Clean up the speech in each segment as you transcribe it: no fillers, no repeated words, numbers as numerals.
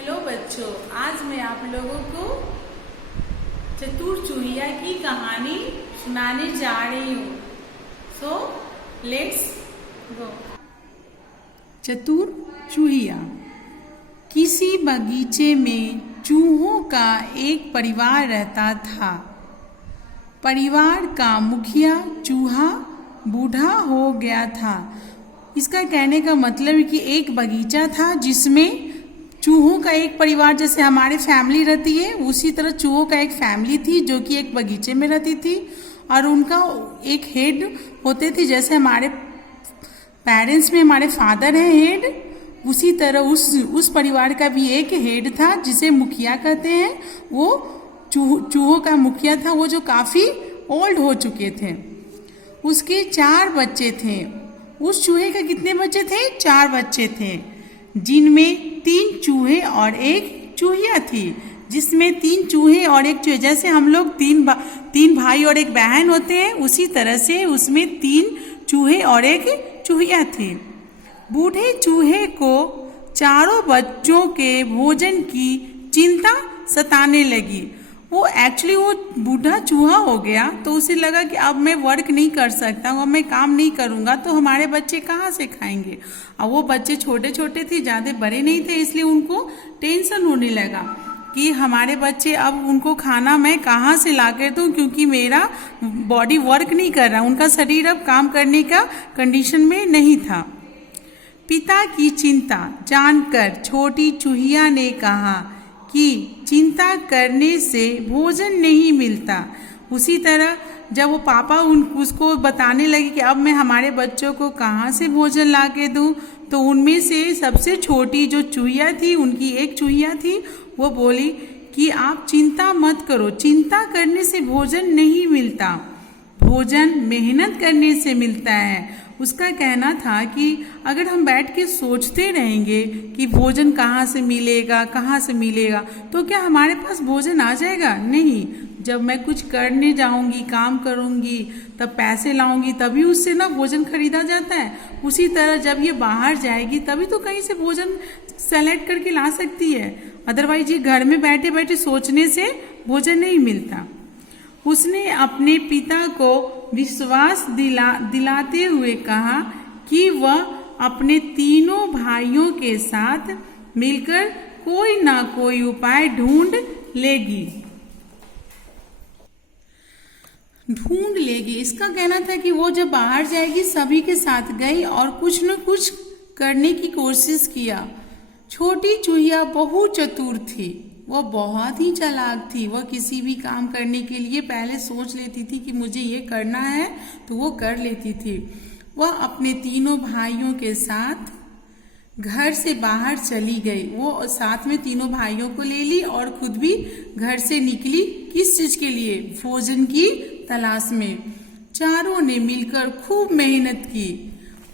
Hello बच्चों, आज मैं आप लोगों को चतुर चूहिया की कहानी सुनाने जा रही हूँ। So let's go. चतुर चूहिया। किसी बगीचे में चूहों का एक परिवार रहता था। परिवार का मुखिया चूहा बूढ़ा हो गया था। इसका कहने का मतलब है कि एक बगीचा था जिसमें चूहों का एक परिवार, जैसे हमारे फैमिली रहती है उसी तरह चूहों का एक फैमिली थी जो कि एक बगीचे में रहती थी और उनका एक हेड होते थे। जैसे हमारे पेरेंट्स में हमारे फादर हैं हेड, उसी तरह उस परिवार का भी एक हेड था जिसे मुखिया कहते हैं। वो चूहों का मुखिया था, वो जो काफ़ी ओल्ड हो चुके थे। उसके 4 बच्चे थे। उस चूहे का कितने बच्चे थे? 4 बच्चे थे, जिनमें 3 चूहे और एक चूहिया थी। जिसमें 3 चूहे और एक चूहे, जैसे हम लोग तीन भाई और एक बहन होते हैं, उसी तरह से उसमें 3 चूहे और एक चूहिया थी। बूढ़े चूहे को चारों बच्चों के भोजन की चिंता सताने लगी। वो बूढ़ा चूहा हो गया तो उसे लगा कि अब मैं वर्क नहीं कर सकता हूँ, अब मैं काम नहीं करूँगा तो हमारे बच्चे कहाँ से खाएंगे। और वो बच्चे छोटे छोटे थे, ज़्यादा बड़े नहीं थे, इसलिए उनको टेंशन होने लगा कि हमारे बच्चे, अब उनको खाना मैं कहाँ से ला कर दूँ, क्योंकि मेरा बॉडी वर्क नहीं कर रहा, उनका शरीर अब काम करने का कंडीशन में नहीं था। पिता की चिंता जानकर छोटी चूहिया ने कहा कि चिंता करने से भोजन नहीं मिलता। उसी तरह जब वो पापा उसको बताने लगे कि अब मैं हमारे बच्चों को कहाँ से भोजन ला के दूँ, तो उनमें से सबसे छोटी जो चूहिया थी, उनकी एक चूहिया थी, वो बोली कि आप चिंता मत करो, चिंता करने से भोजन नहीं मिलता, भोजन मेहनत करने से मिलता है। उसका कहना था कि अगर हम बैठ के सोचते रहेंगे कि भोजन कहाँ से मिलेगा कहाँ से मिलेगा, तो क्या हमारे पास भोजन आ जाएगा? नहीं। जब मैं कुछ करने जाऊंगी, काम करूंगी, तब पैसे लाऊंगी, तभी उससे ना भोजन खरीदा जाता है। उसी तरह जब ये बाहर जाएगी तभी तो कहीं से भोजन सेलेक्ट करके ला सकती है, अदरवाइज ये घर में बैठे बैठे सोचने से भोजन नहीं मिलता। उसने अपने पिता को विश्वास दिलाते हुए कहा कि वह अपने तीनों भाइयों के साथ मिलकर कोई ना कोई उपाय ढूंढ लेगी। इसका कहना था कि वो जब बाहर जाएगी सभी के साथ गई और कुछ न कुछ करने की कोशिश किया। छोटी चूहिया बहुत चतुर थी, वह बहुत ही चालाक थी। वह किसी भी काम करने के लिए पहले सोच लेती थी कि मुझे ये करना है, तो वो कर लेती थी। वह अपने तीनों भाइयों के साथ घर से बाहर चली गई। वो साथ में तीनों भाइयों को ले ली और खुद भी घर से निकली। किस चीज के लिए? भोजन की तलाश में। चारों ने मिलकर खूब मेहनत की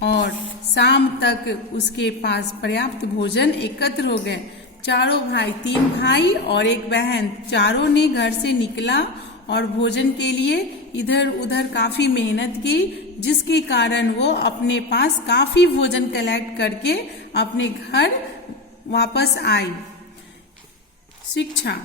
और शाम तक उसके पास पर्याप्त भोजन एकत्र हो गए। चारों भाई, 3 भाई और एक बहन, चारों ने घर से निकला और भोजन के लिए इधर उधर काफी मेहनत की, जिसके कारण वो अपने पास काफी भोजन कलेक्ट करके अपने घर वापस आई। शिक्षा।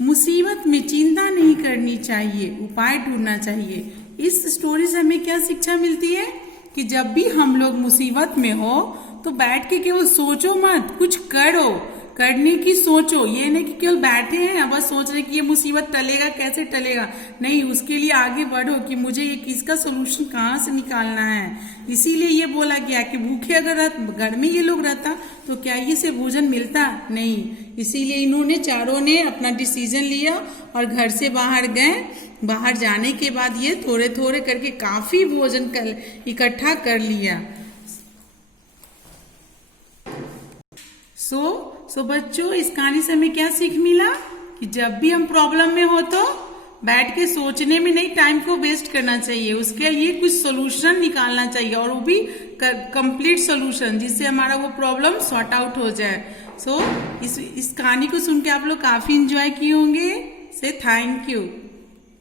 मुसीबत में चिंता नहीं करनी चाहिए, उपाय ढूंढना चाहिए। इस स्टोरी से हमें क्या शिक्षा मिलती है कि जब भी हम लोग मुसीबत में हो तो बैठ के केवल सोचो मत, कुछ करो, करने की सोचो। ये नहीं कि केवल बैठे हैं बस सोच रहे कि ये मुसीबत टलेगा, कैसे टलेगा। नहीं, उसके लिए आगे बढ़ो कि मुझे ये किसका सोल्यूशन कहाँ से निकालना है। इसीलिए ये बोला गया कि भूखे अगर घर में ये लोग रहता तो क्या ये से भोजन मिलता? नहीं। इसीलिए इन्होंने चारों ने अपना डिसीजन लिया और घर से बाहर गए। बाहर जाने के बाद ये थोड़े थोड़े करके काफी भोजन इकट्ठा कर लिया। सो बच्चों, इस कहानी से हमें क्या सीख मिला कि जब भी हम प्रॉब्लम में हो तो बैठ के सोचने में नहीं टाइम को वेस्ट करना चाहिए, उसके लिए कुछ सोल्यूशन निकालना चाहिए और वो भी कंप्लीट सोल्यूशन, जिससे हमारा वो प्रॉब्लम सॉर्ट आउट हो जाए। इस कहानी को सुन के आप लोग काफी इंजॉय किए होंगे। से थैंक यू।